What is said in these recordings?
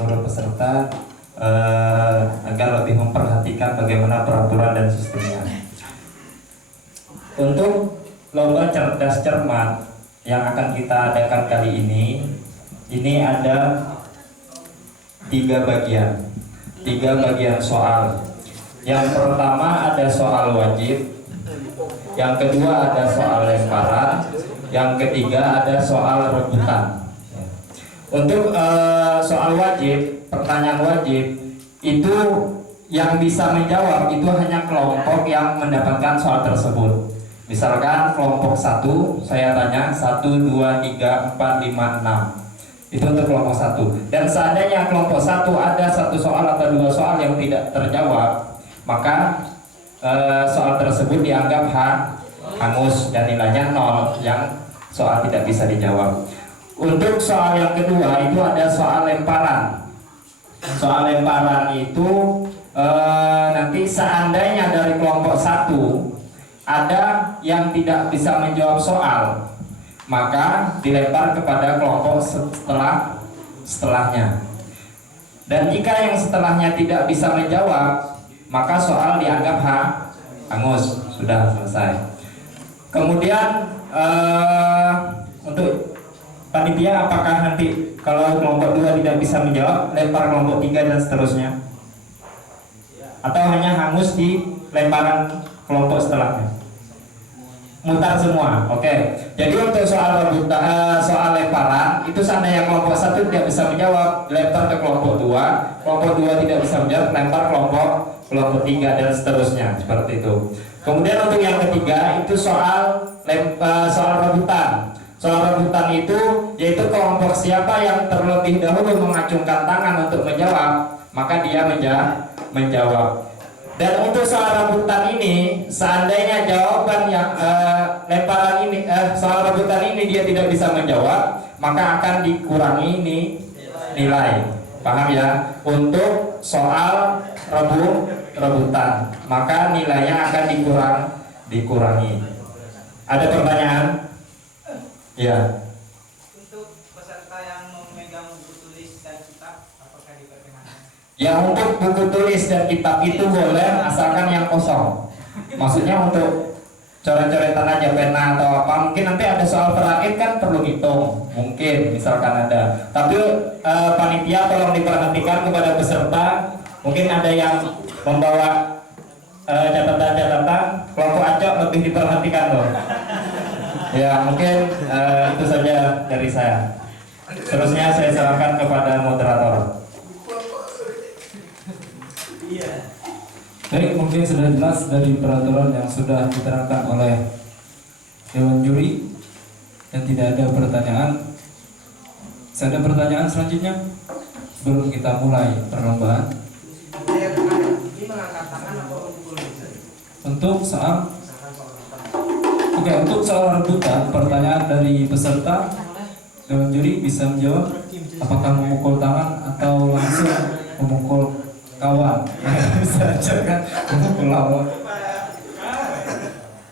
seluruh peserta agar lebih memperhatikan bagaimana peraturan dan sistemnya. Untuk lomba cerdas cermat yang akan kita adakan kali ini ada tiga bagian soal. Yang pertama ada soal wajib, yang kedua ada soal lemparan, yang ketiga ada soal rebutan. Untuk soal wajib, pertanyaan wajib itu yang bisa menjawab itu hanya kelompok yang mendapatkan soal tersebut. Misalkan kelompok 1, saya tanya 1, 2, 3, 4, 5, 6. Itu untuk kelompok 1. Dan seandainya kelompok 1 ada satu soal atau dua soal yang tidak terjawab, maka soal tersebut dianggap hangus dan nilainya 0, yang soal tidak bisa dijawab. Untuk soal yang kedua itu ada soal lemparan. Soal lemparan itu nanti seandainya dari kelompok 1 ada yang tidak bisa menjawab soal, maka dilempar kepada kelompok setelahnya. Dan jika yang setelahnya tidak bisa menjawab, maka soal dianggap hangus, sudah selesai. Kemudian untuk panitia, apakah nanti kalau kelompok 2 tidak bisa menjawab, lempar kelompok 3 dan seterusnya? Atau hanya hangus di lemparan kelompok setelahnya? Mutar semua, oke. Jadi untuk soal lemparan itu seandainya kelompok 1 tidak bisa menjawab, lempar ke kelompok 2, kelompok 2 tidak bisa menjawab, lempar kelompok 3 dan seterusnya, seperti itu. Kemudian untuk yang ketiga itu soal rebutan. Soal rebutan itu yaitu kelompok siapa yang terlebih dahulu mengacungkan tangan untuk menjawab, maka dia menjawab. Dan untuk soal rebutan ini, seandainya jawaban yang lemparan ini, soal rebutan ini dia tidak bisa menjawab, maka akan dikurangi nilai. Paham ya? Untuk soal rebutan, maka nilainya akan dikurangi. Ada pertanyaan? Ya. Untuk peserta yang memegang buku tulis dan kitab, apakah diperkenankan? Ya, untuk buku tulis dan kitab itu boleh, asalkan yang kosong. Maksudnya untuk coret-coretan aja, pena atau apa. Mungkin nanti ada soal perakit kan perlu hitung, mungkin misalkan ada. Tapi panitia tolong diperhatikan kepada peserta. Mungkin ada yang membawa catatan-catatan, kelompok acok lebih diperhatikan loh. Ya, mungkin itu saja dari saya. Terusnya saya serahkan kepada moderator. Baik, mungkin sudah jelas dari peraturan yang sudah diterangkan oleh Dewan Juri dan tidak ada pertanyaan. Saya ada pertanyaan selanjutnya sebelum kita mulai perlombaan. Untuk soal untuk soal rebutan, pertanyaan dari peserta, Dewan Juri bisa menjawab apakah memukul tangan atau langsung memukul kawan. Bisa aja kan memukul lawan.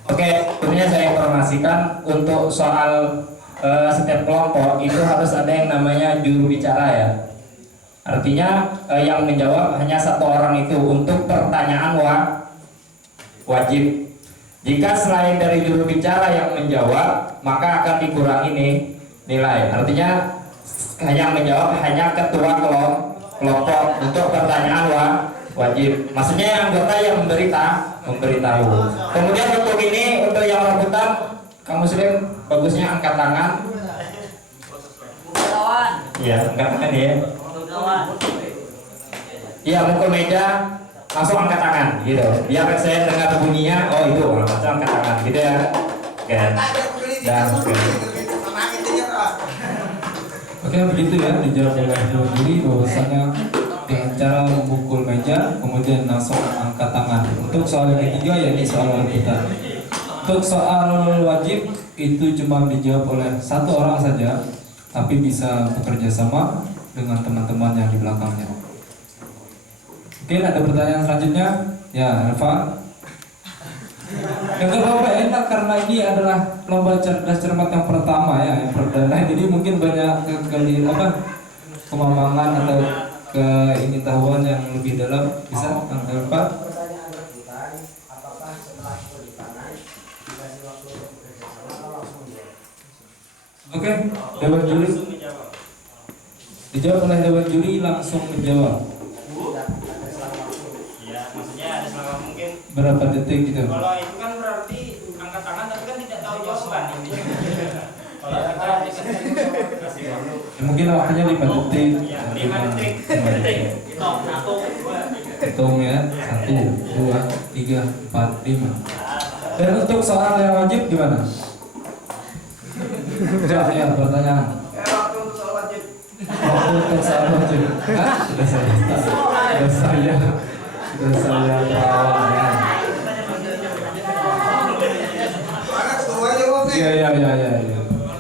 Oke, tentunya saya informasikan untuk soal setiap kelompok itu harus ada yang namanya juru bicara ya. Artinya yang menjawab hanya satu orang itu untuk pertanyaan wajib. Jika selain dari juru bicara yang menjawab, maka akan dikurangi nilai. Artinya yang menjawab hanya ketua kelompok untuk pertanyaan wajib. Maksudnya anggota yang memberitahu. Kemudian untuk yang rebutan, kamu Muslim bagusnya angkat tangan. Iya, angkat tangan ya. Iya, mukul meja. Langsung angkat tangan gitu, biar saya dengar bunyinya, oh itu langsung angkat tangan gitu ya. Oke. Dan Oke, begitu ya dijawab oleh Dewan Juri bahwasanya dengan cara memukul meja kemudian langsung angkat tangan. Untuk soal yang ketiga yakni soal rebutan. Untuk soal wajib itu cuma dijawab oleh satu orang saja, tapi bisa bekerja sama dengan teman-teman yang di belakangnya. Mungkin ada pertanyaan selanjutnya? Ya, Eva. Yang lomba enak karena ini adalah lomba cerdas cermat yang pertama ya, yang perdana. Jadi mungkin banyak kemamangan atau keingin-tahuan yang lebih dalam bisa Kang Elpa. Pertanyaan rebutan, apakah setelah tangan dikasih waktu untuk bekerja sama atau langsung jawab? Oke, Dewan Juri dijawab oleh Dewan Juri langsung menjawab. Ada selama waktu. Iya, maksudnya ada selama mungkin. Berapa detik gitu? Kalau itu kan berarti angkat tangan tapi kan tidak tahu jawaban ini. Kalau kita kasih waktu. Ya, mungkin waktunya 5 detik. Ya, 5 detik. 5 detik. Hitung 1, 2, 3. Hitung ya, 1, 2, 3, 4, 5. Dan untuk soal yang wajib gimana? Ya, pertanyaan. Waktu untuk soal wajib. Waktu untuk soal wajib. Hah? Sudah saya bawa ya. Iya.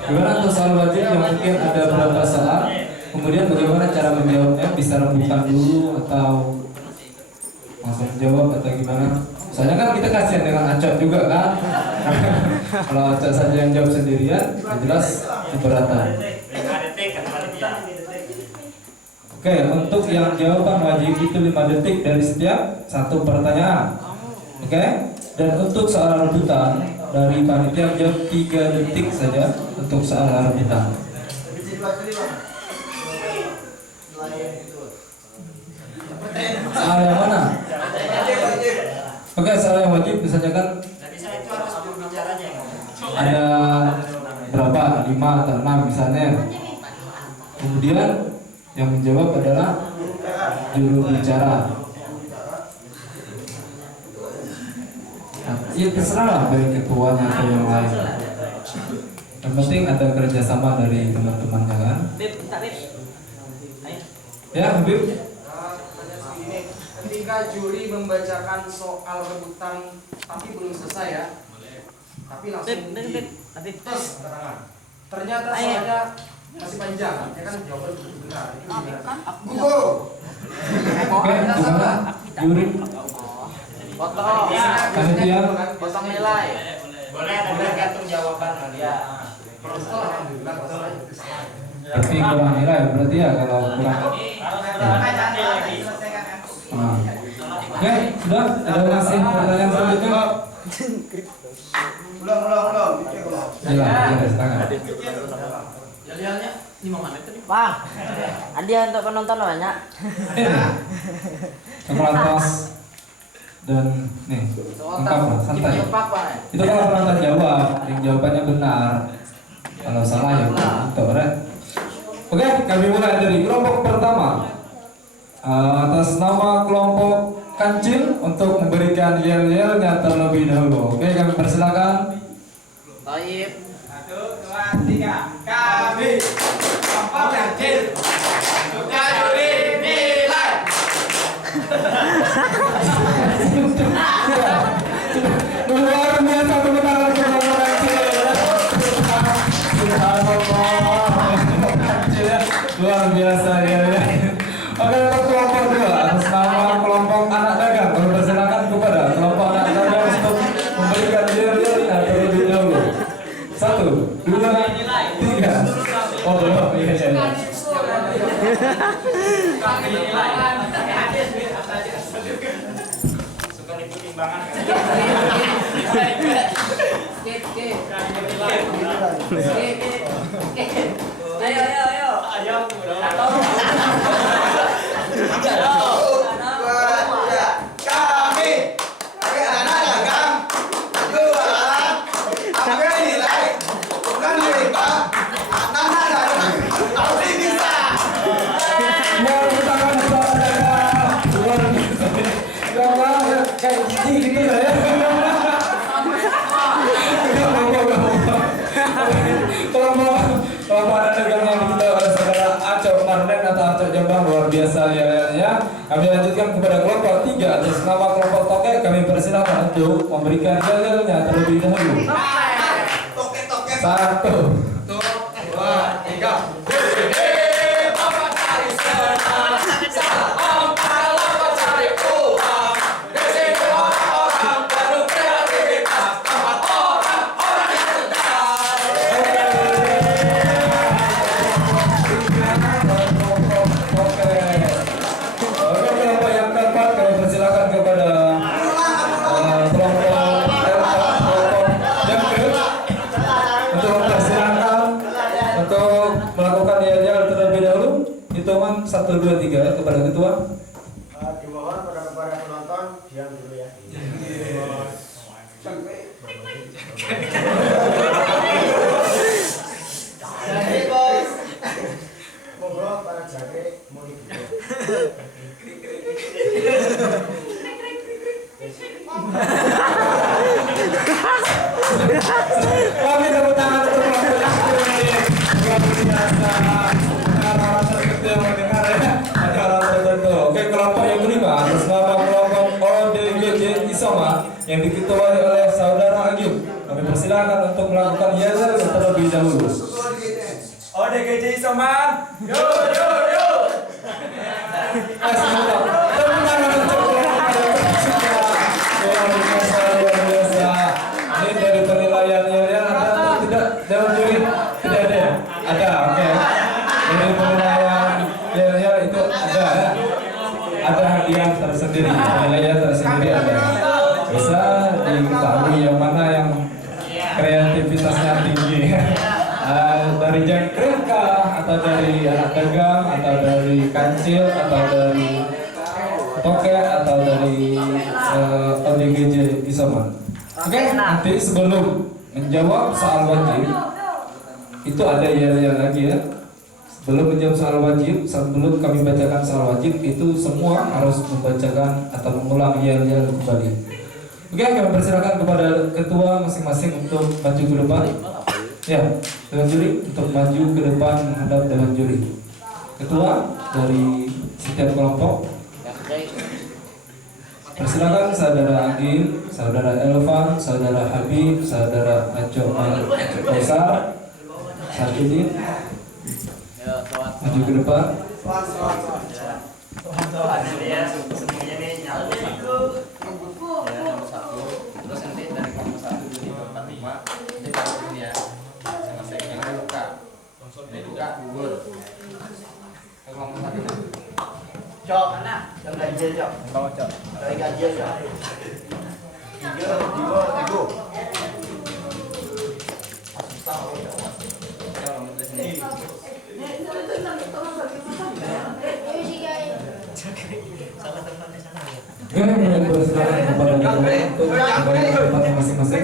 Gimana untuk soal wajib yang mungkin ada beberapa soal? Kemudian bagaimana cara menjawabnya? Bisa rembukan dulu atau langsung jawab atau gimana? Soalnya kan kita kasihan dengan Acok juga kan. Kalau Acok saja yang jawab sendirian, ya jelas keberatan. 5 detik kan panitia. Oke, untuk yang jawaban wajib itu 5 detik dari setiap satu pertanyaan. Oke, dan untuk soal rebutan dari panitia jawab 3 detik saja untuk soal rebutan. Soal yang mana? Oke, soal yang wajib misalnya kan Nah, bisa itu harus berbicaranya. ada berapa? 5 atau 6 misalnya. Kemudian yang menjawab adalah juru bicara. Nah, ya terserah lah baik ketuanya atau yang lain. Yang penting ada kerjasama dari teman-temannya kan. Ya, Habib. Pertanyaan segini, ketika juri membacakan soal rebutan tapi belum selesai ya, tapi langsung tes keterangan. Ternyata soalnya masih panjang, ya kan jawaban benar. Itu gimana? Gugur. Oke, gimana? Juri, Foto. panitia. Potong nilai. Boleh ada tergantung jawaban nanti. Ya. Proses alhamdulillah masalah itu salah. Tapi kurang nilai berarti ya kalau kurang. Nah. Oke, sudah ada masih pertanyaan selanjutnya? Ulang. Silakan, silakan. Bang, hadiah untuk penonton banyak. Kelas dan nih, lengkap lah, santai. Itu kalau penonton jawab, yang jawabannya benar. Kalau salah ya untuk right? Oke, kami mulai dari kelompok pertama. Atas nama kelompok Kancil untuk memberikan yel-yelnya terlebih dahulu. Oke, kami persilakan. Taib. 1, 2, 3. Kami kelompok kecil suka juri nilai. Luar biasa kebenaran kelompok Kancil. Luar biasa ya. Oke, untuk kelompok dua atas nama kelompok anak dagang, kami persilakan kepada kelompok anak dagang untuk memberikan yel-yelnya terlebih dahulu. 1, 2, 3. Oh belum, iya. Suka ikut timbangan kan? Ayo. Kami anak dagang jualan ambil nilai bukan riba anak dagang tapi bisa. Mau tangan kelompok dagang. Luar biasa. Gambar kayak gini gitu lah ya. Kelompok anak dagang yang kita oleh saudara Acok Marden atau Acok Jombang luar biasa ya. Kami lanjutkan kepada kelompok 3 atas nama kelompok Tokek, kami persilakan untuk memberikan yel-yelnya terlebih dahulu. 1, 2, 3. 1, 2, 3 kepada ketua. Dimohon kepada penonton diam dulu ya. Jadi bos, monggo para jake mau dulu. Kami tepuk tangan untuk luar biasa. Orang tertentu yang mendengar ya. Ada orang tertentu. Oke, kelompok yang kelima atas nama kelompok ODGJ Isoma yang diketuai oleh Saudara Agim. Kami persilakan untuk melakukan yel terlebih dahulu. ODGJ Isoma. Yo yo yo. Semoga tepuk tangan untuk luar biasa. Ini dari penilaian yel ada atau tidak? Dalam juri tidak ada. Ada, oke. Dari penilaian yel itu ada ya. Ada hadiah tersendiri, penilaian tersendiri ada. Bisa diketahui yang mana yang kreativitasnya tinggi. Dari jangkrik atau dari anak dagang atau dari kancil atau dari toke atau dari ODGJ Isoma. Oke, nanti sebelum menjawab soal wajib itu ada yel lagi ya. Sebelum menjawab soal wajib, sebelum kami bacakan soal wajib itu semua harus membacakan atau mengulang yel kembali. Oke, kami persilakan kepada ketua masing-masing untuk maju ke depan. Ya, Dewan Juri untuk maju ke depan menghadap Dewan Juri. Ketua dari setiap kelompok. Persilakan Saudara Agil, Saudara Elvan, Saudara Habib, Saudara Aco Besar, Sakidin. Maju ke depan. Semuanya nih nyatu satu. Ya, nomor 1. Terus nanti dari kelompok 1 2 3 4 5 nanti taruh ya. Masing-masing yang ada luka. Ini luka gugur. Ke kelompok 1. Cok, mana? Yang ganjil cok. Bawa cok. Dari ganjil cok. 3, 2, 3. Ya, kami persilakan kepada ketua untuk kembali ke tempatnya masing-masing.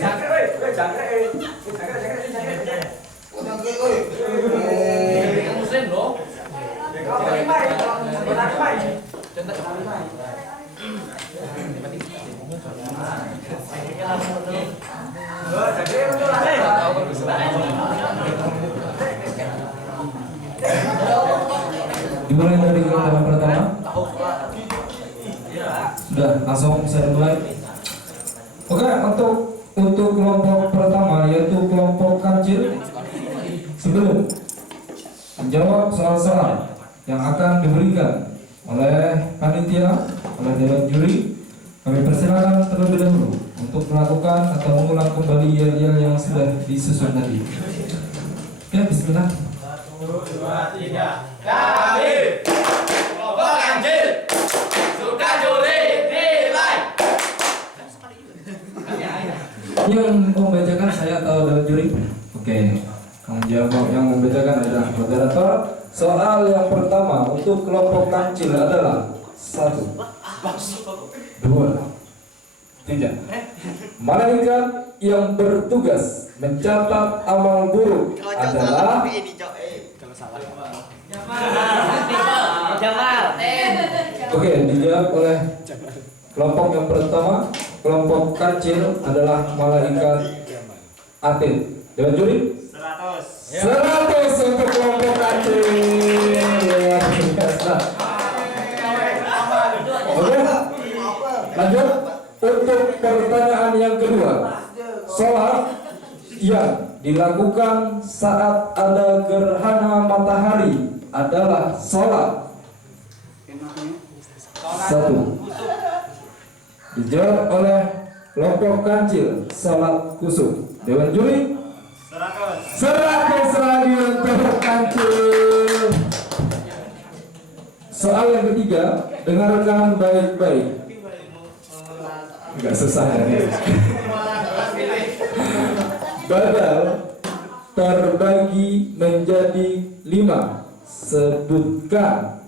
Muslim loh. Dimulai dari kelompok pertama. Sudah, langsung bisa dimulai. Oke, untuk kelompok pertama yaitu kelompok kancil. Sebelum menjawab soal-soal yang akan diberikan oleh panitia, oleh Dewan Juri, kami persilakan terlebih dahulu untuk melakukan atau mengulang kembali yel-yel yang sudah disusun tadi. Ya, bismillah. 1, 2, 3. Kami kelompok kancil suka juri nilai. Yang membacakan saya atau Dewan Juri? Oke. Yang membacakan adalah moderator. Soal yang pertama untuk kelompok kancil adalah 1, 2, 3. Malaikat yang bertugas mencatat amal buruk adalah Oke, dijawab oleh kelompok yang pertama. Kelompok kancil adalah malaikat Atin. Dewan Juri? 100 untuk kelompok kancil. Luar biasa. Oke, lanjut untuk pertanyaan yang kedua. Sholat yang dilakukan saat ada gerhana matahari adalah sholat 1. Dijawab oleh kelompok kancil, sholat kusuk. Dewan Juri? 100 lagi untuk kancil. Soal yang ketiga, dengarkan baik-baik. Enggak susah ya. Badal terbagi menjadi 5. Sebutkan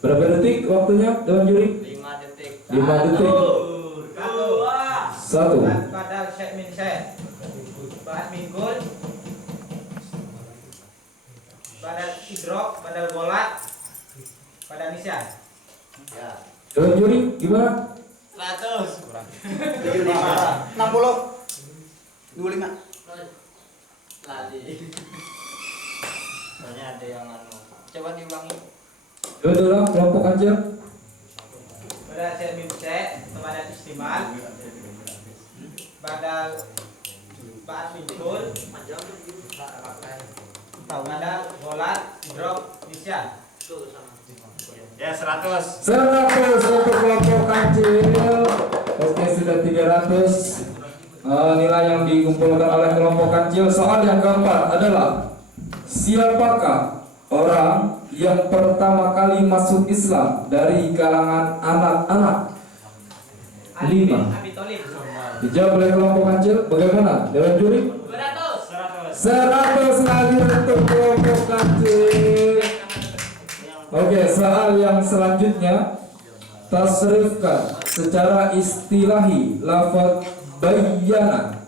Berapa detik waktunya Dewan Juri? 5 detik. 5 detik. 1. Badal syek min syek. Ba'ad mingkul. Badal idrok, badal golat. Badal nisyan. Ya. Dewan Juri gimana? 100. 60 25 Lali. Soalnya ada yang anu. Coba diulangi. Dua kelompok aja. Badal syek min syek, badal istimal. Badal ba'ad mingkul. Badal golat, idrok, nisyan. Ya 100. 100 untuk kelompok kancil. Oke, sudah 300 nilai yang dikumpulkan oleh kelompok kancil. Soal yang keempat adalah siapakah orang yang pertama kali masuk Islam dari kalangan anak-anak? Ali bin 5. Abi Thalib. Dijawab oleh kelompok kancil. Bagaimana Dewan Juri? 100 lagi untuk kelompok kancil. Oke, soal yang selanjutnya, tasrifkan secara istilahi lafaz bayyana.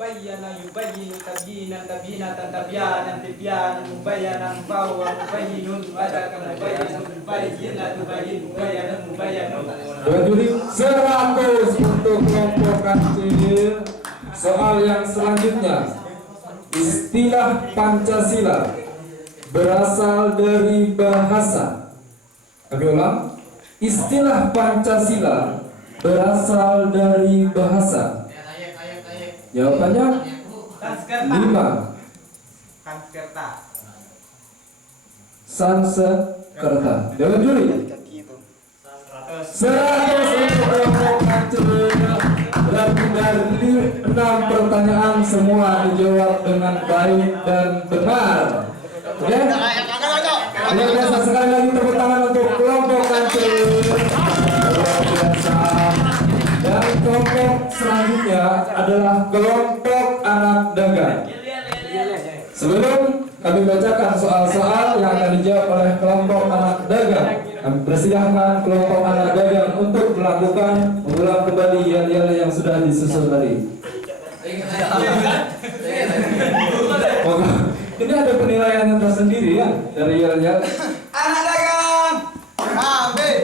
Bayyana yubayyinu tabyinan tabyinatan tabyanan tibyanan mubayyanan bahwa mubayyinun badaka mubayyinun mubayyinat mubayyin mubayyanan mubayyanun. Dewan Juri 100 untuk kelompok kancil. Soal yang selanjutnya, istilah Pancasila berasal dari bahasa. Kami ulang. Istilah Pancasila berasal dari bahasa. Jawabannya Sanskerta. 5. Sanskerta. Sanskerta. Dewan Juri 100 untuk kelompok kancil. Berarti dari 6 pertanyaan semua dijawab dengan baik dan benar. Oke? Luar biasa, sekali lagi tepuk tangan untuk kelompok kancil. Luar biasa. Dan kelompok selanjutnya adalah kelompok anak dagang. Sebelum kami bacakan soal-soal yang akan dijawab oleh kelompok anak dagang, kami persilahkan kelompok anak dagang untuk melakukan mengulang kembali yel-yel yang sudah disusun tadi. Maka ini ada penilaian yang tersendiri ya dari yel-yel. anak dagang ambil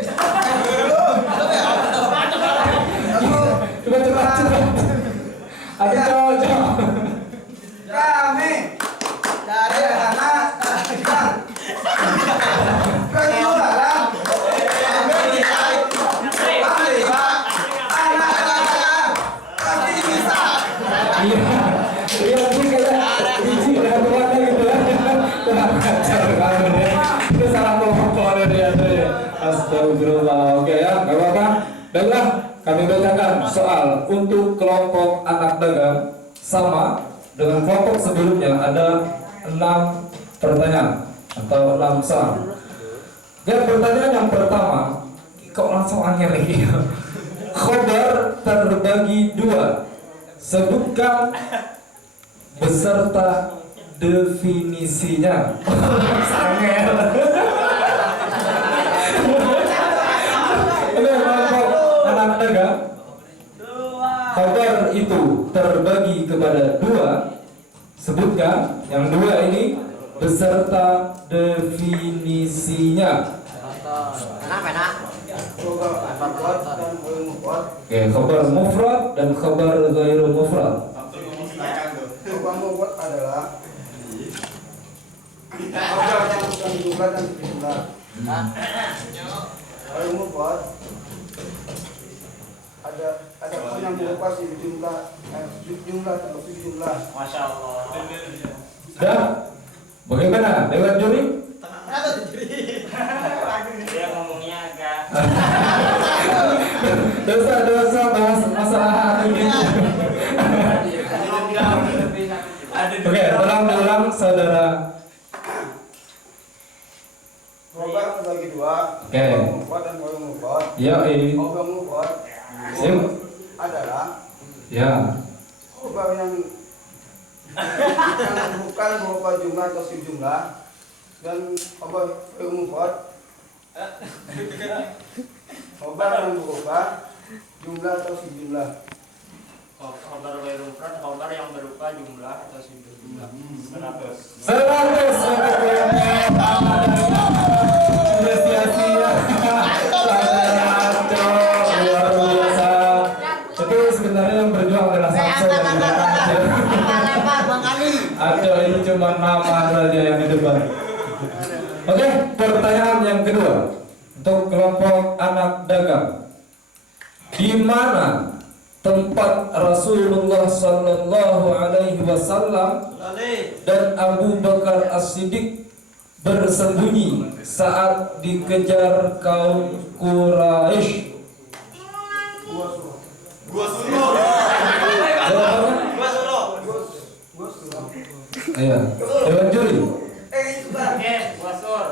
Coba cepat. Ada cowok. kami dari anak dagang penjualan ambil nilai ambil pak anak dagang pasti bisa. Iya, ini kayak biji ada gitu ya. Kurang ajar kamu deh. Itu salah kelompok dia tuh ya. Astagfirullah. Oke ya, nggak apa-apa. Baiklah, kami bacakan soal untuk kelompok anak dagang sama dengan kelompok sebelumnya ada 6 pertanyaan atau 6 soal. Dan pertanyaan yang pertama, kok langsung angin lagi? Khobar terbagi 2. Sebutkan beserta definisinya. Angel. Oke, kelompok anak dagang. Khobar itu terbagi kepada 2. Sebutkan yang 2 ini beserta definisinya. Oke, khobar mufrad dan khobar ghairu mufrad. Khobar mufrad adalah khobar yang bukan jumlah dan jumlah. Ghairu mufrad ada yang berupa jumlah atau jumlah. Masya Allah. Sudah? Bagaimana? Dewan Juri? Dia ngomongnya agak Dosa-dosa bahas masalah ini. Oke, ulang saudara. Khobar terbagi 2. Oke. Khobar mufrad dan ghairu mufrad. Ya, ini. Khobar mufrad Sim. adalah Ya. khobar yang bukan berupa jumlah atau jumlah, dan khobar ghairu mufrad Khobar dan khobar, jumlah atau si jumlah. Khobar berufrad, khobar yang berupa jumlah atau sifat jumlah. 100. 100 untuk kelompok sudah sia-sia. Luar biasa. Tapi sebenarnya yang berjuang adalah Samsul dan Aceh. Aceh ini cuma nama saja yang di depan. Oke, pertanyaan yang kedua untuk kelompok anak dagang. Di mana tempat Rasulullah Sallallahu Alaihi Wasallam dan Abu Bakar As-Siddiq bersembunyi saat dikejar kaum Quraisy? Jawabannya? Iya, Dewan juri. Gua sur.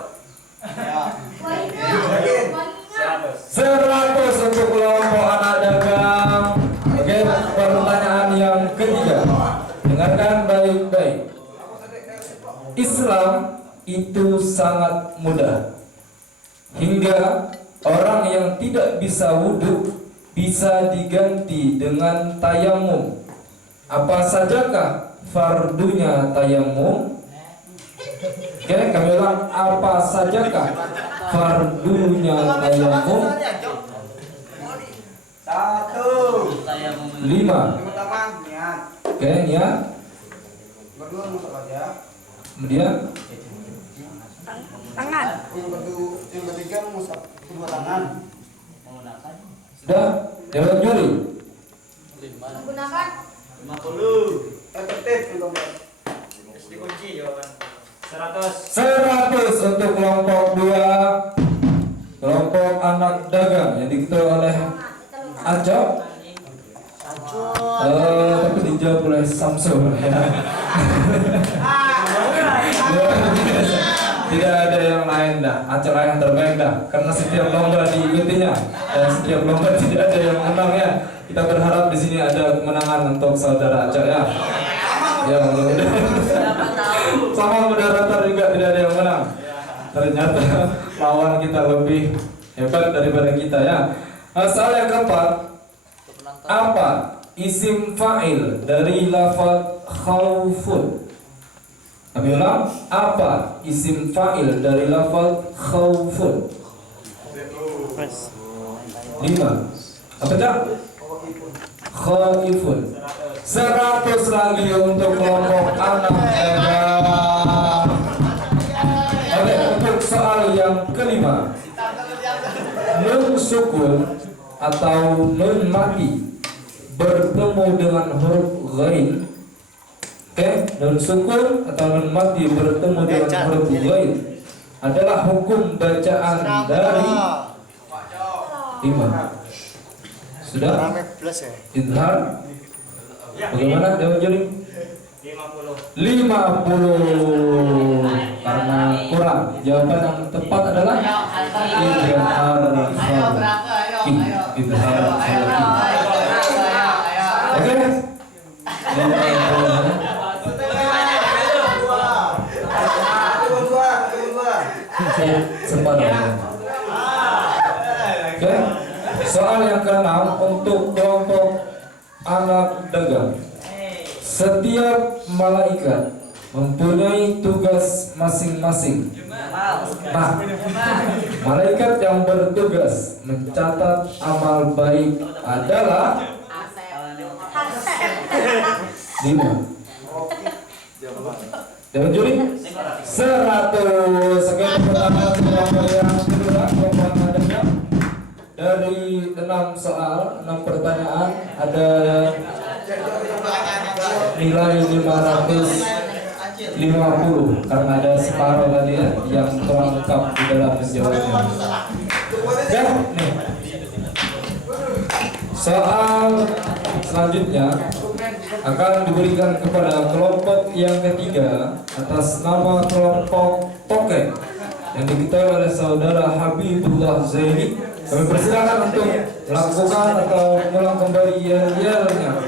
100 untuk kelompok anak dagang. Oke, pertanyaan yang ketiga. Dengarkan baik-baik. Islam itu sangat mudah. Hingga orang yang tidak bisa wudhu bisa diganti dengan tayamum. Apa sajakah fardunya tayamum? Oke, kami ulang, apa sajakah fardunya tayamum? 5. Pertama niat, Oke, niat. kedua musuh aja, Kemudian yang ketiga musab kedua tangan. sudah, Dewan juri. Menggunakan 50. Efektif untuk Dikunci jawaban. 100. 100 untuk kelompok 2, kelompok anak dagang yang diketuai oleh Acok. Tapi dijawab oleh Samsul. Tidak ada yang lain dah, acara yang terbaik dah. Karena setiap lomba diikutinya dan setiap lomba tidak ada yang menang ya. Kita berharap di sini ada kemenangan untuk saudara Acok ya. Ya, sama moderator juga tidak ada yang menang. Ternyata lawan kita lebih hebat daripada kita ya. Soal yang keempat, apa isim fa'il dari lafaz khaufun? Kami ulang, apa isim fa'il dari lafaz khaufun? 5. Apa cak? Khaifun. 100 lagi untuk kelompok anak dagang. Oke, untuk soal yang kelima, nun sukun atau nun mati bertemu dengan huruf ghain. Oke, nun sukun atau nun mati bertemu dengan huruf ghain adalah hukum bacaan dari 5. Sudah? Izhar. Bagaimana Dewan juri? 50 karena kurang. Jawaban yang tepat adalah izhar khalqi. Izhar khalqi. Oke. Sempat. Oke. Soal yang ke-6 untuk kelompok anak dagang. Setiap malaikat mempunyai tugas masing-masing. Nah, malaikat yang bertugas mencatat amal baik adalah 5. Dewan juri 100. Sekian pertama kelompok yang kedua, kelompok anak dagang. Dari 6 soal, 6 pertanyaan, ada nilai 550 karena ada separuh tadi ya yang kurang lengkap di dalam menjawabnya. Ya, nih. Soal selanjutnya akan diberikan kepada kelompok yang ketiga atas nama kelompok Tokek yang diketahui oleh saudara Habibullah Zaini. Kami persilakan untuk melakukan atau mengulang kembali yel-yelnya.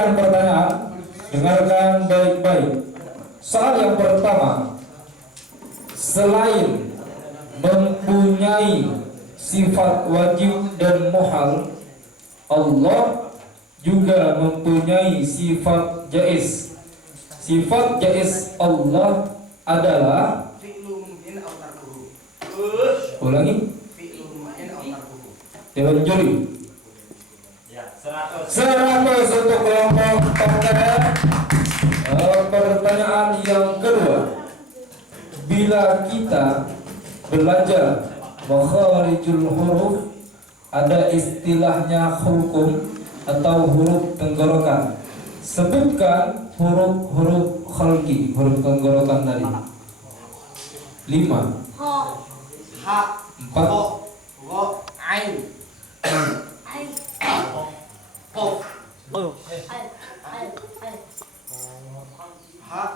Sekian pertanyaan, dengarkan baik-baik. Soal yang pertama, selain mempunyai sifat wajib dan muhal, Allah juga mempunyai sifat jaiz. Sifat jaiz Allah adalah, ulangi, Dewan Juri. 100 untuk kelompok token. Pertanyaan yang kedua, bila kita belajar makharijul huruf, ada istilahnya hukum atau huruf tenggorokan. Sebutkan huruf-huruf khalqi, huruf tenggorokan tadi. 5, Ha, 4, Ro, Ain, Qaf. Ha,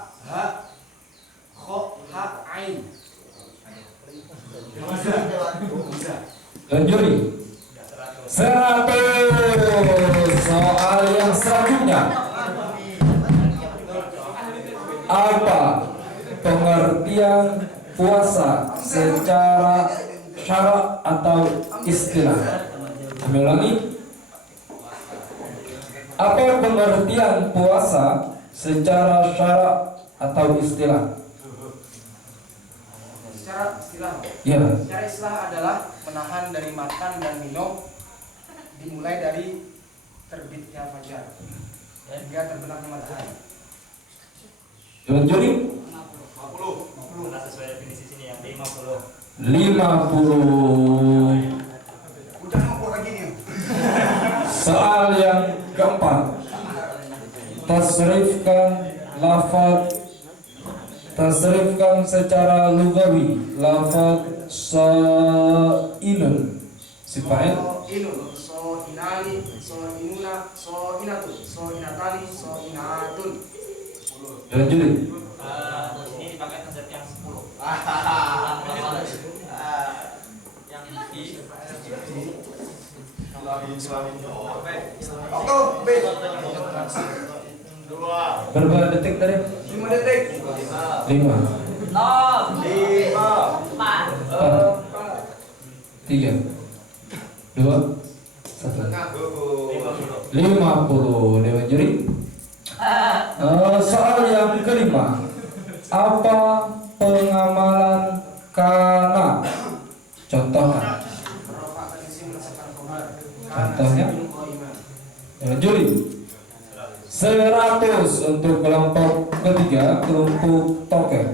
Kho, Ha, Ain. Juri 100. Soal yang selanjutnya, apa pengertian puasa secara syarak atau istilah? Kami ulangi, apa pengertian puasa secara syarak atau istilah? Secara istilah. Ya. Secara istilah adalah menahan dari makan dan minum dimulai dari terbitnya fajar hingga terbenamnya matahari. Dewan Juri 50 sesuai definisi sini yang 50. 50. Udah mau lagi nih. Soal yang keempat, tasrifkan lafaz, tasrifkan secara lugawi lafaz sa'inun. Sifail So inun, so inani, so inuna, so inatun, so inatani, so inatun. dan juri. Ini dipakai konsep yang 10. Oke, B. Berapa detik tadi? 5 detik. 5, 5, 4, 3, 2, 1. 50. Dewan Juri. Soal yang kelima, apa pengamalan kana? Contohnya. Contohnya. Dewan Juri 100 untuk kelompok ketiga, kelompok token.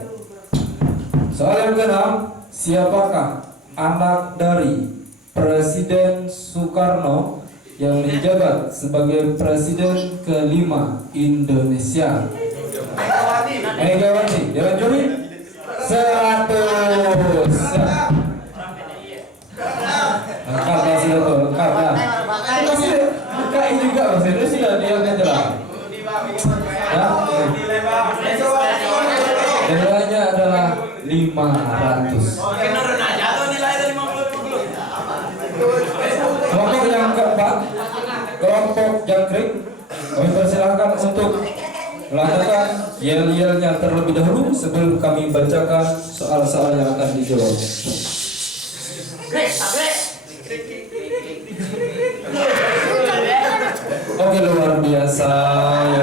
Soal yang keenam, siapakah anak dari Presiden Soekarno yang menjabat sebagai Presiden kelima Indonesia? Megawati. Dewan Juri 100. Lengkap masih itu, lengkap ya. Masih KI juga masih itu sudah dia menjelang. Ya. Nilainya adalah 500. Kelompok yang keempat, kelompok jangkrik, kami persilahkan untuk melakukan yel-yelnya terlebih dahulu sebelum kami bacakan soal-soal yang akan dijawab. Oke, luar biasa ya.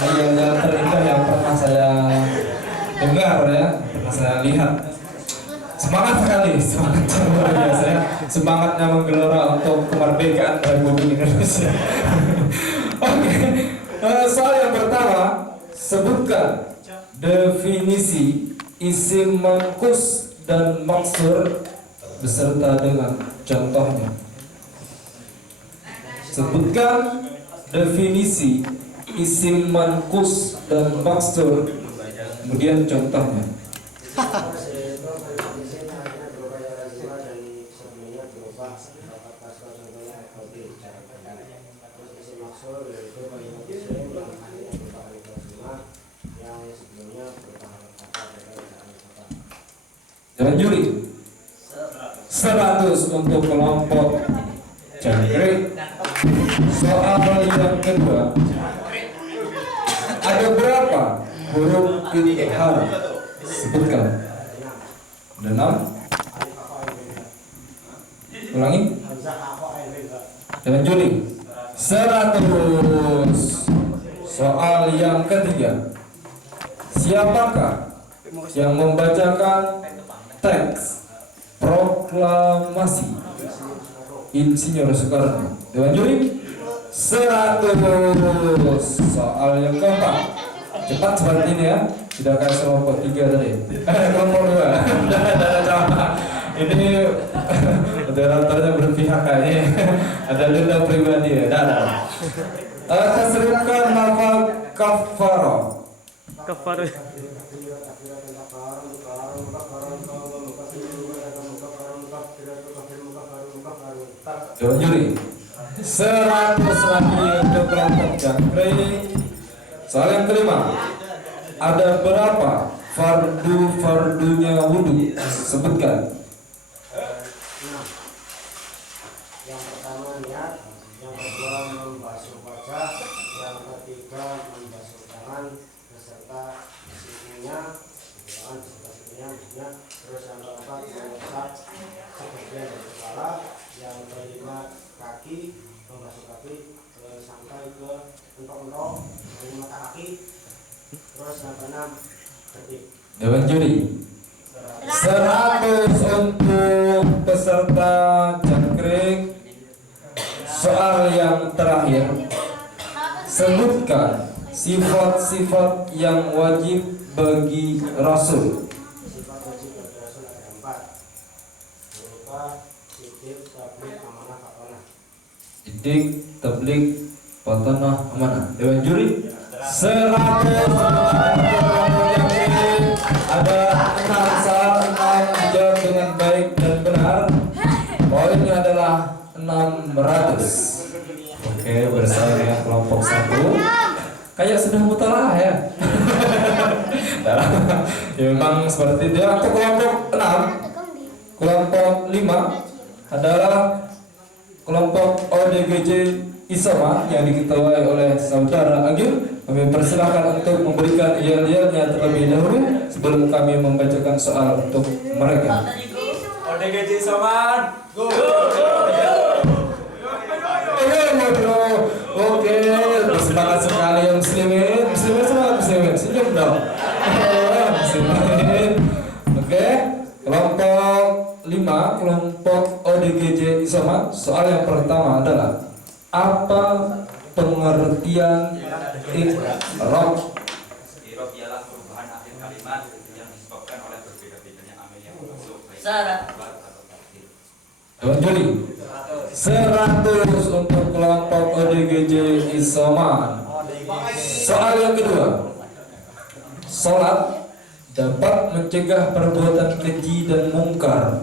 Ini yang terindah yang pernah saya dengar ya, pernah saya lihat. Semangat sekali, semangat luar biasa ya. Semangatnya menggelora untuk kemerdekaan Republik Indonesia. Oke, soal yang pertama, sebutkan definisi isim mangkus dan maksur beserta dengan contohnya. Sebutkan definisi isim mankus dan maksur, kemudian contohnya. Dewan Juri 100 untuk kelompok jangkrik, Soal yang kedua, ada berapa huruf idgham? Sebutkan. Ada 6. Ulangi. Dengan Juli 100. Soal yang ketiga, siapakah yang membacakan teks proklamasi Insinyur Soekarno? Dewan juri 100. Soal yang keempat, cepat seperti ini ya, tidak kayak kelompok 3 tadi. Kelompok 2. Ini moderatornya berpihak kayaknya. Ada dendam pribadi ya. Tasrifkan lafal kafaro. Kafar. Dewan juri 100 lagi untuk kelompok jangkrik. Soal yang kelima, ada berapa fardunya wudhu? Sebutkan. Yang pertama niat, yang kedua membasuh wajah, yang ketiga membasuh tangan beserta sikunya, terus yang keempat mengusap sebagian dari kepala, yang kelima kaki, membasuh kaki sampai ke entok-entok dari mata kaki, terus yang keenam ketik. Dewan juri 100 untuk peserta jangkrik. Soal yang terakhir, sebutkan sifat-sifat yang wajib bagi Rasul. Sifat wajib bagi Rasul ada 4, berupa sidik, tabligh, amanah, fatonah. Sidik, tabligh, fatonah, amanah. Dewan juri 100. Ada 6 soal, 6 dijawab dengan baik dan benar. Poinnya adalah 600. Oke, bersama dengan kelompok 1. Kayak sudah mutalaah ya. Ya memang seperti itu. Untuk kelompok 6, kelompok 5 adalah kelompok ODGJ Isoma yang diketuai oleh saudara Agil. Kami persilahkan untuk memberikan yel-yelnya terlebih dahulu sebelum kami membacakan soal untuk mereka. ODGJ Soman. Oke, semangat sekali yang muslimin. Muslimin semangat, muslimin. Senyum dong. Muslimin. Oke, kelompok 5, kelompok ODGJ Isoma. Soal yang pertama adalah apa pengertian i'rab? I'rab ialah perubahan akhir kalimat yang disebabkan oleh berbeda-bedanya amil yang masuk baik Syarat. atau takdir. Dewan juri 100 untuk kelompok ODGJ Isoman. Soal yang kedua, sholat dapat mencegah perbuatan keji dan mungkar,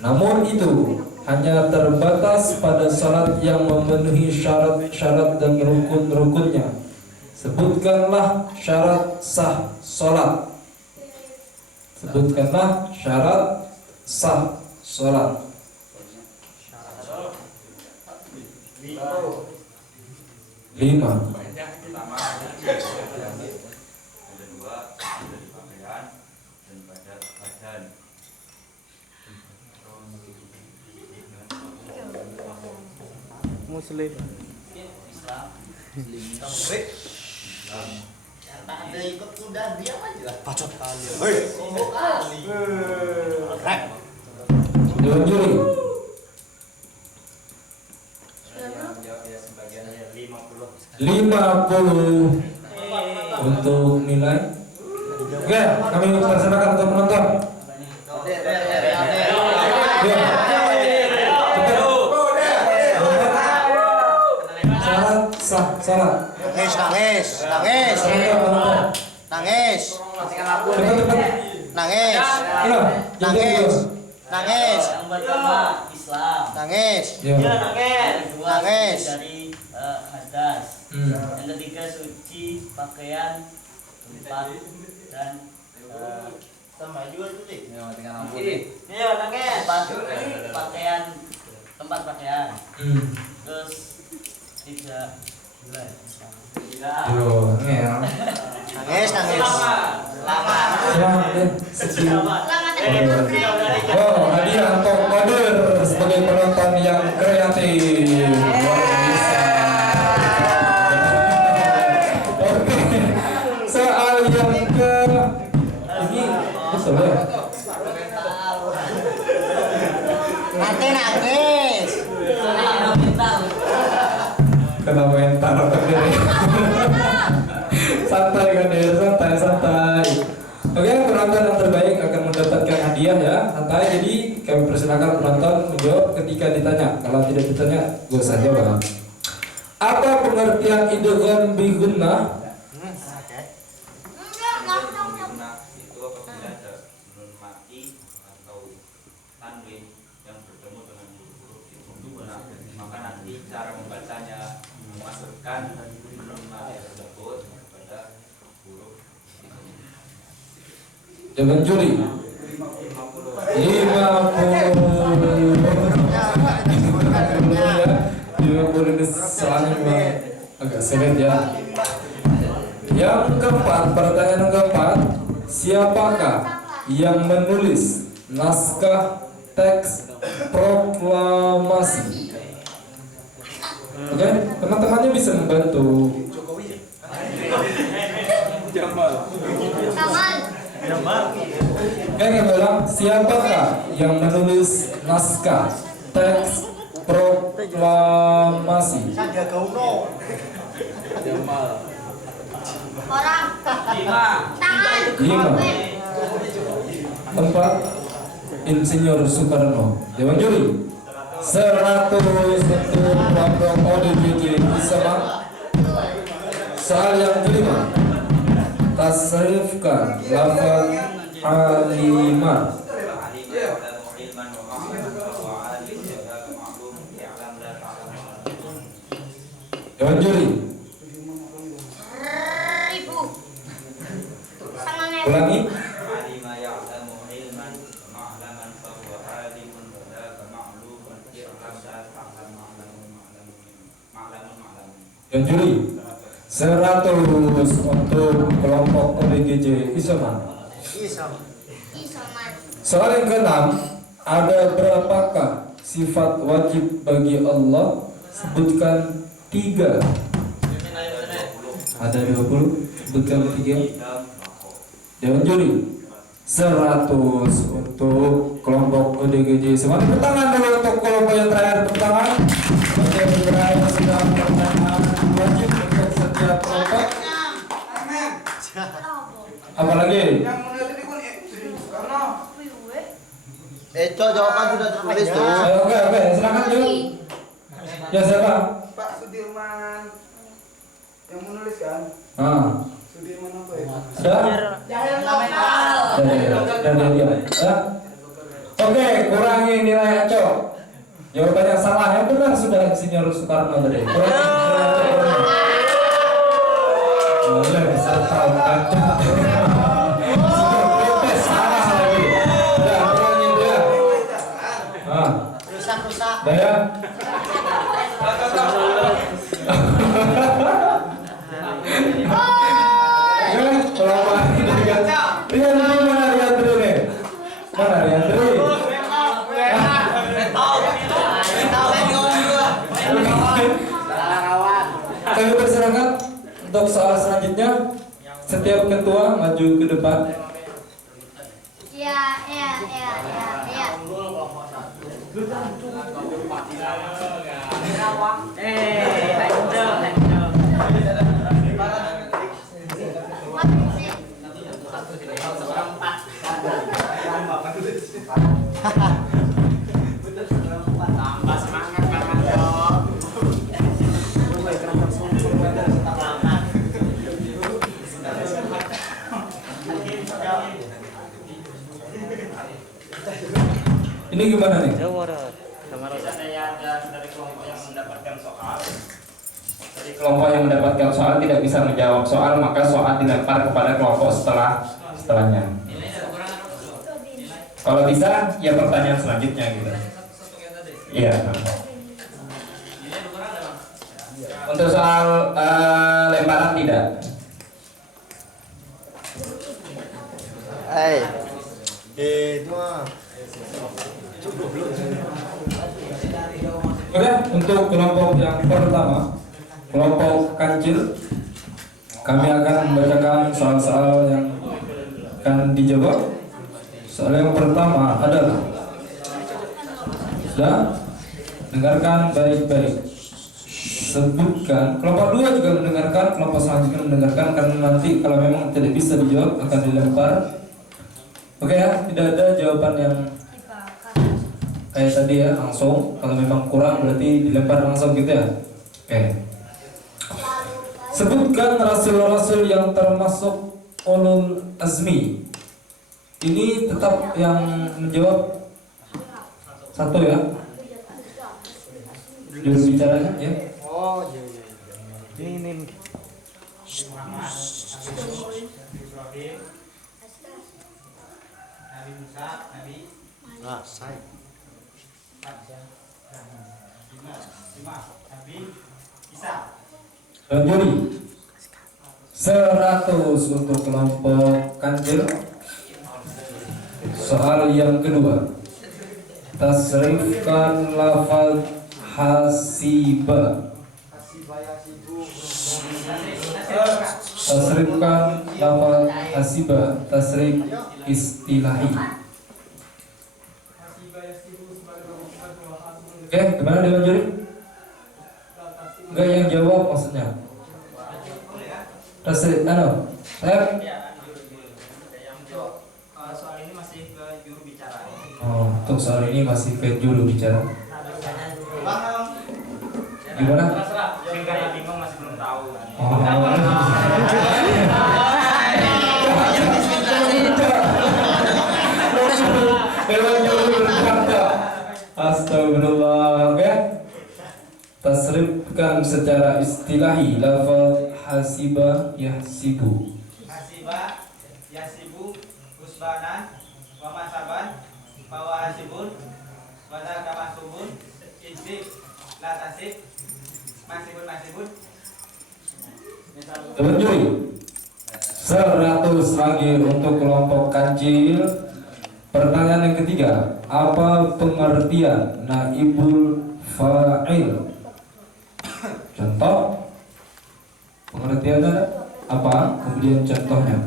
namun itu hanya terbatas pada sholat yang memenuhi syarat-syarat dan rukun-rukunnya. Sebutkanlah syarat sah sholat. Sebutkanlah syarat sah sholat. 5. Pertama, ada 2 dari pakaian dan pada badan. Muslim. Tak ada ikut udah diam aja. Bacot. Dewan juri Jawab ya sebagian 50. 50 untuk nilai. Oke, kami persilakan untuk menonton. Ya. Syarat sah salat. Nangis. Nangis. Cepat. Nangis. Iya, Nangis. Nangis. Yang pertama Islam. Nangis. Ya. Yang kedua Nangis. suci dari hadas. Hmm. Yang ketiga suci pakaian, tempat dan Tambah juga tuh, Dik. iya nangis. Tempat pakaian, tempat pakaian. Hmm. Terus Yo, ngel. Nangis, nangis. Oh, hadiah untuk Qadir sebagai penonton yang kreatif. Luar biasa. Oke, soal yang ke ini betul ya? Nanti nangis. Kena mental Qadir. Santai Qadir, santai. Oke, penonton yang terbaik akan mendapatkan hadiah ya. Santai, jadi kami persilakan penonton menjawab ketika ditanya. Kalau tidak ditanya, gue saja bang. Apa pengertian idgham bi gunnah? Guna itu apabila ada nun mati atau tanwin yang bertemu dengan huruf itu guna, maka nanti cara membacanya memasukkan nun mati tersebut pada huruf itu. Jangan juri. 50 ini soalnya memang agak sulit ya. Yang keempat, pertanyaan yang keempat, siapakah yang menulis naskah teks proklamasi? Oke, teman-temannya bisa membantu. Oke, bilang siapakah yang menulis naskah teks proklamasi? Orang. Tangan. 5, 4, Insinyur Soekarno. Dewan juri 100 untuk kelompok ODBJ Isama. Soal yang kelima, tasrifkan lafaz alimah. Dewan juri ulangi. Dewan juri 100 untuk kelompok ODGJ Isoman. Soal yang keenam, ada berapakah sifat wajib bagi Allah? Sebutkan 3. Ada 20, sebutkan 3. Dewan juri 100 untuk kelompok ODGJ Isoman. Tangan dulu untuk kelompok yang terakhir, tangan. Oke, berapa sedang pertanyaan wajib untuk setiap kelompok? Apalagi? Itu jawaban sudah tertulis tuh. Oke, silakan yuk. Ya siapa? Pak Sudirman yang menuliskan. Sudirman apa ya? Sudah? Jahil lokal. Ya. Oke, kurangi nilai Aco. Jawaban yang salah, yang benar sudah Insinyur Soekarno tadi. Kurangi nilai Aco. Boleh bisa tahu kan? Salah lagi. Udah, kurangi dia. Rusak. Udah ya. Rian mana Rian dulu nih? Mana Rian dulu? Kami persilakan untuk soal selanjutnya. Setiap ketua maju ke depan. Iya. Ini gimana nih? Saya ada dari kelompok yang mendapatkan soal. Dari kelompok yang mendapatkan soal tidak bisa menjawab soal, maka soal dilempar kepada kelompok setelahnya. Kalau bisa, ya pertanyaan selanjutnya gitu. Iya. Untuk soal lemparan tidak. Oke, untuk kelompok yang pertama, kelompok kancil, kami akan membacakan soal-soal yang akan dijawab. Soal yang pertama adalah, sudah dengarkan baik-baik. Sebutkan, kelompok 2 juga mendengarkan, kelompok selanjutnya mendengarkan, karena nanti kalau memang tidak bisa dijawab akan dilempar. Oke ya, tidak ada jawaban yang kayak tadi ya, langsung. Kalau memang kurang berarti dilempar langsung gitu ya. Oke. Sebutkan rasul-rasul yang termasuk ulul azmi. Ini tetap yang menjawab satu ya. Juru bicaranya ya. Oh iya iya. Ini. Nabi Musa, Nabi Saya. Nabi Isa. Juri 100 untuk kelompok kancil. Soal yang kedua, tasrifkan lafaz hasiba. Tasrifkan lafaz hasiba, tasrif istilahi. Oke, gimana Dewan Juri? Enggak yang jawab maksudnya. Tasrif, saya. Soal ini masih ke juru bicara. Oh, untuk soal ini masih ke juru bicara. Gimana? Yang karena bingung masih belum tahu. Astagfirullah. Oke. Tasrifkan secara istilahi lafaz hasiba yahsibu. Hasiba, yasibu, husbanan, wa masaban, bahwa hasibun, wadal kamasubun, ijib, latasib, masibun. Teman juri 100 lagi untuk kelompok kancil. Pertanyaan yang ketiga, apa pengertian naibul fa'il? Contoh pengertiannya apa? Kemudian contohnya.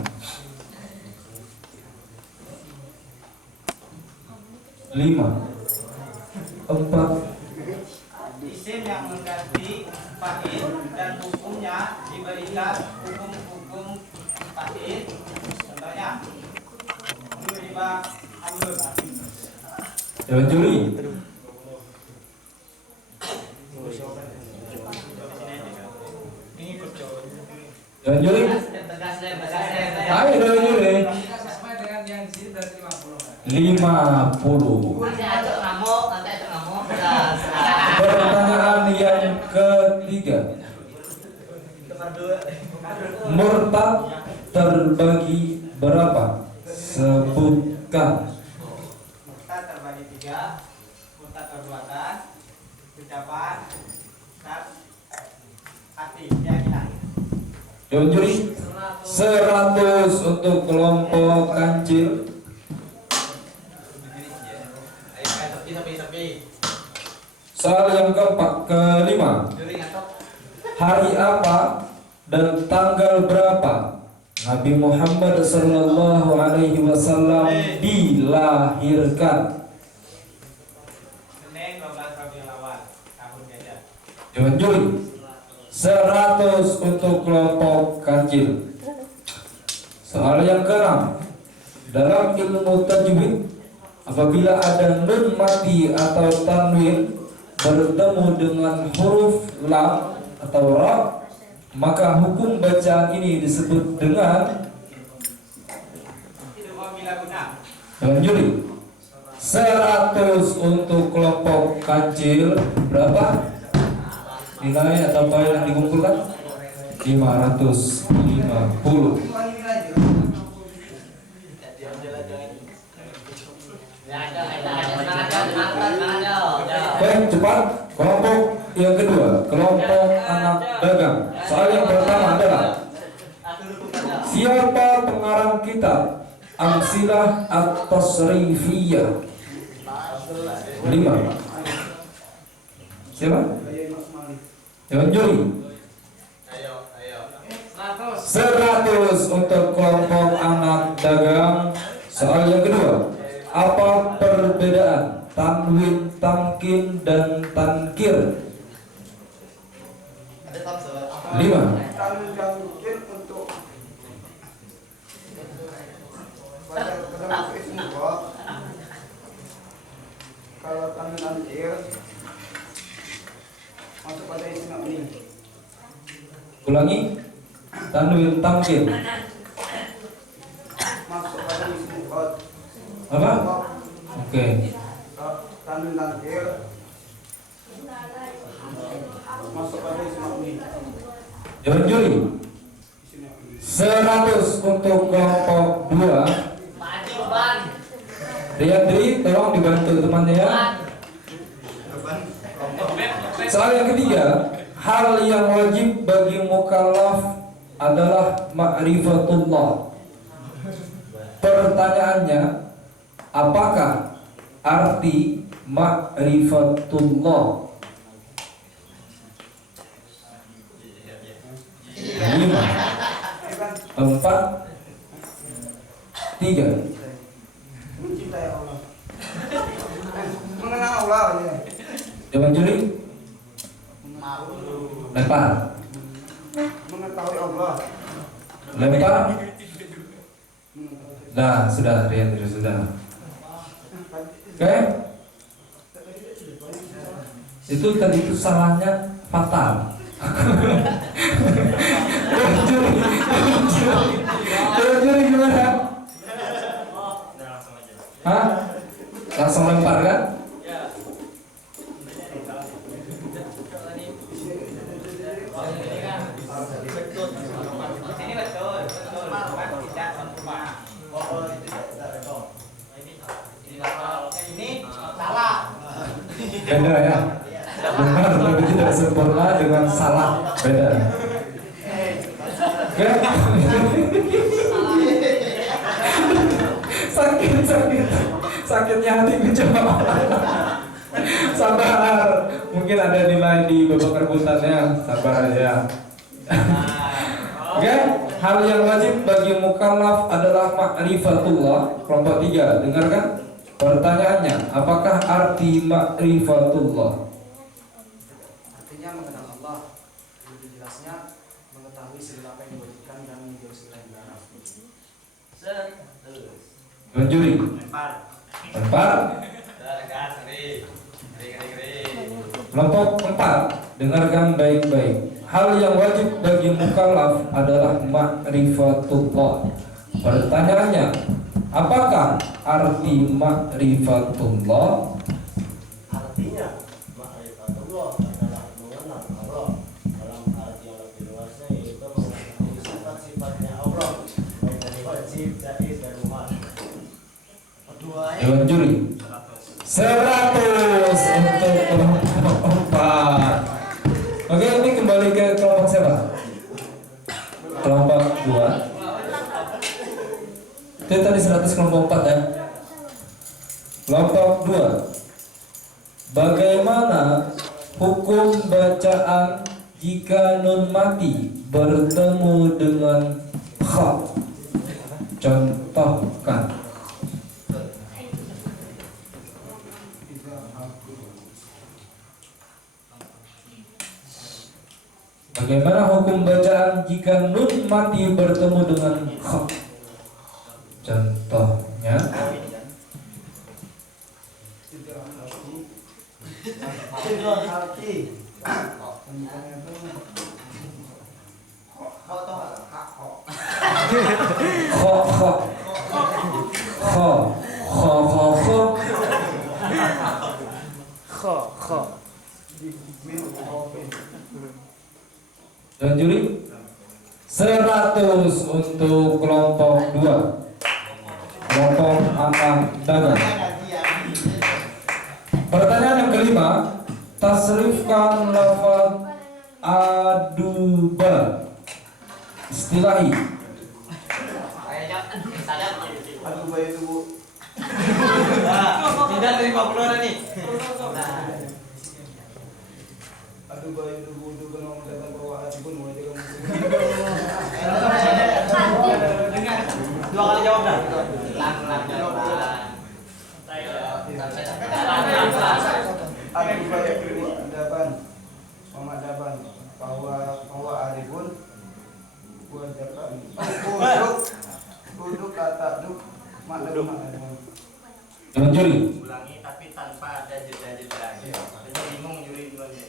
5 4 Isim yang mengganti fa'il dan hukumnya diberikan hukum-hukum fa'il. Contohnya, riba amrun. Dewan juri. Dewan juri. Ayo Dewan juri. 50. Pertanyaan yang ketiga, murtad terbagi berapa? Sebutkan. Murtad terbagi 3, murtad perbuatan, ucapan, dan hati, keyakinan. Dewan juri 100 untuk kelompok kancil. Soal yang kelima, hari apa dan tanggal berapa Nabi Muhammad sallallahu alaihi wasallam dilahirkan? Senin 12 Rabiul Awal tahun gajah. Dewan juri 100 untuk kelompok kancil. Soal yang keenam, dalam ilmu tajwid, apabila ada nun mati atau tanwin bertemu dengan huruf lam atau ra, maka hukum bacaan ini disebut dengan Dewan juri 100 untuk kelompok kancil. Berapa nilai atau poin yang dikumpulkan? 550. Oke, cepat kelompok yang kedua, kelompok anak dagang. Soal yang pertama adalah siapa pengarang kitab Amsilah At-Tasrifiyah? 5. Siapa? Dewan juri. 100 untuk kelompok anak dagang. Soal yang kedua, apa perbedaan tanwin, tamkin, dan tankir? 5. Tanwin untuk kalau tanwin tankir masuk pada isim mabni. Ulangi. Tanwin, tamkin. Masuk pada isim mufrad. Apa? Oke. Tanwin tankir masuk pada isim mabni. Dewan juri. 100 untuk kelompok 2. Riyadri, tolong dibantu temannya ya. Soal yang ketiga, hal yang wajib bagi mukallaf adalah ma'rifatullah. Pertanyaannya, apakah arti ma'rifatullah? 5, 4, 3. Mencintai Allah. Mengenal Allah ya. Dewan juri, lempar. Mengetahui Allah. Lempar. Nah, sudah, Rian sudah. Oke. Itu tadi itu salahnya fatal. Juri gimana? Hah? Langsung lempar kan? Ini betul, tidak sempurna. Ini salah. Beda ya. Benar tapi tidak sempurna dengan salah, beda. Oke? Sakitnya hati menjawab. Sabar, mungkin ada nilai di babak rebutannya. Sabar aja. Oke, hal yang wajib bagi mukallaf adalah ma'rifatullah. Kelompok 3, dengarkan pertanyaannya. Apakah arti ma'rifatullah? Artinya mengenal Allah. Lebih jelasnya mengetahui segala apa yang diwajibkan dan menjauhi segala yang dilarang. Menjuri. Lempar. Kelompok 4, dengarkan baik-baik. Hal yang wajib bagi mukallaf adalah ma'rifatullah. Pertanyaannya, apakah arti ma'rifatullah? Artinya ma'rifatullah adalah mengenal Allah dalam arti yang lebih luasnya, yaitu mengetahui sifat-sifatnya Allah, baik dari wajib, jaiz, dan umar. Dewan juri 100 untuk kelompok 4. Oke, ini kembali ke kelompok siapa? Kelompok 2. Itu tadi 100 kelompok 4 ya. Kelompok 2. Bagaimana hukum bacaan jika nun mati bertemu dengan kha? Contohkan. Bagaimana hukum bacaan jika nun mati bertemu dengan kha? Contohnya, dan juri 100 untuk kelompok 2, kelompok anak dagang. Pertanyaan yang kelima, tasrifkan lafaz aduba. Istilahi. Aduh bayi itu bu. Tidak dari 50 orang nih. Aduh bayi itu bu. Itu kan mau datang bawa hati pun mulai dengan Dua kali jawab dah. Aduh bayi itu adaban. Pemadaban bahwa arifun wajaban. Duduk kata duduk maklum. Jangan juri. Ulangi tapi tanpa ada jeda-jeda. Jadi bingung juri gimana.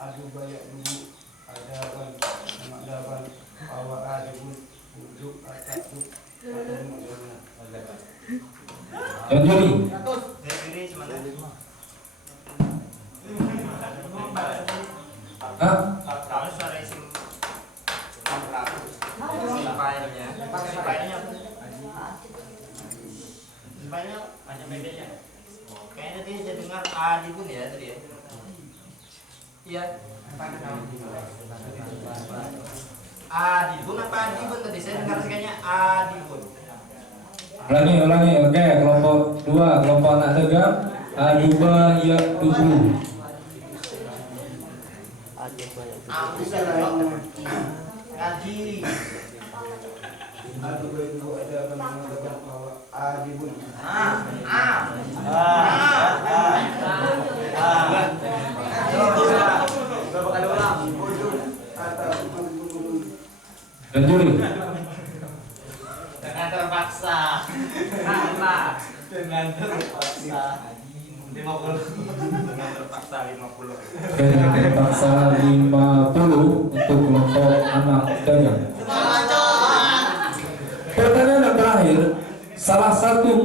Aduh banyak dulu ada ban bahwa arifun duduk kata duduk maklum. Jangan juri. Juri sebenarnya. Hah? Kalau suara isim filenya, filenya macam bedanya. Kayaknya tadi saya dengar adibun ya tadi ya. Iya. Adibun apa adibun tadi saya dengar kayaknya adibun. Ulangi. Oke, kelompok 2, kelompok anak tegang. Aduba ya dubu. Ngaji. Aduh itu ada mengatakan bahwa adibun. Berapa kali ulang? Dan juri. Dengan terpaksa. Dengan terpaksa. 50. Dengan terpaksa 50. Oke, dengan terpaksa 50 untuk kelompok anak dagang. Pertanyaan yang terakhir, salah satu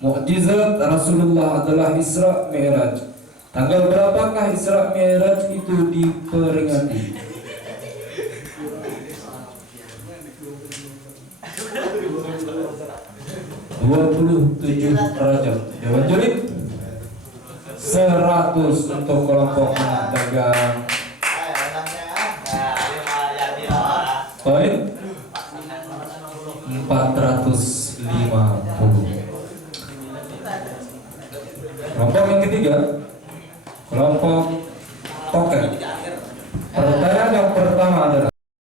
mukjizat Rasulullah adalah Isra Mi'raj. Tanggal berapakah Isra Mi'raj itu diperingati? 27 Rajab. Jawaban juri 100 untuk kelompok anak dagang. Poin 450. Kelompok yang ketiga, kelompok poker. Pertanyaan yang pertama adalah